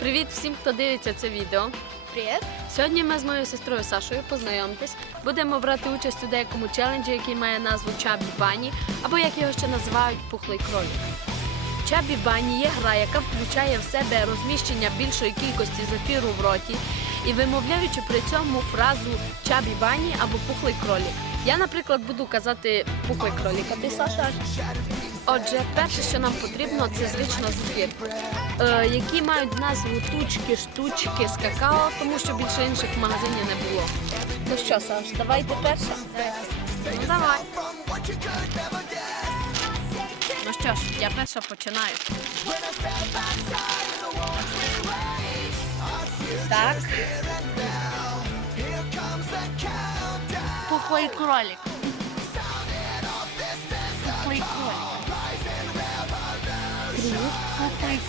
Привіт всім, хто дивиться це відео. Привіт. Сьогодні ми з моєю сестрою Сашою познайомтесь. Будемо брати участь у деякому челенджі, який має назву Чабі Бані, або як його ще називають пухлий кролик. Чабі Бані є гра, яка включає в себе розміщення більшої кількості зефіру в роті і вимовляючи при цьому фразу Чабі Бані або пухлий кролик. Я, наприклад, буду казати пухлий кролик, а ти Саша? Отже, перше, що нам потрібно, це звично зефір, які мають назву тучки, штучки з какао, тому що більше інших в магазині не було. Ну що, Саш, давай ти перша. Ну, давай. Ну що ж, я перша починаю. Так. Пухлий кролик.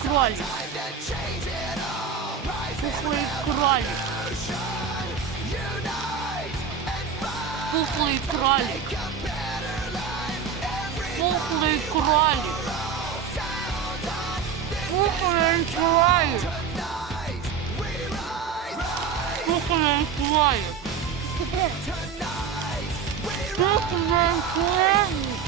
кролик. Пухлый кролик. Пухлый кролик. Пухлый кролик. Пухлый кролик. Пухлый кролик. Пухлый кролик.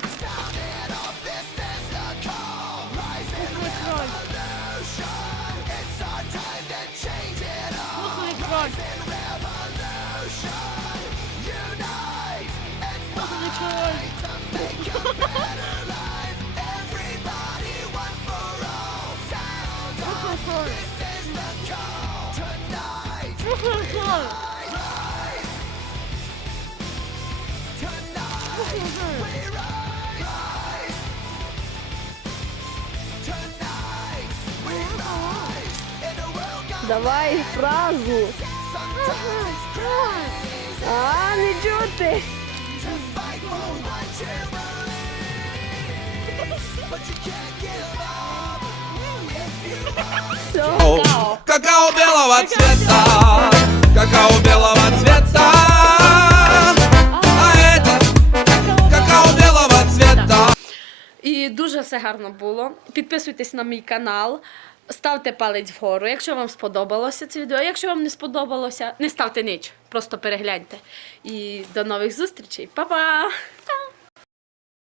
Давай фразу. А, не чути. Какао белого цвета, какао белого цвета. І дуже все гарно було. Підписуйтесь на мій канал ставте палець вгору, якщо вам сподобалося це відео. А якщо вам не сподобалося, не ставте ніч, просто перегляньте. І до нових зустрічей. Па-па!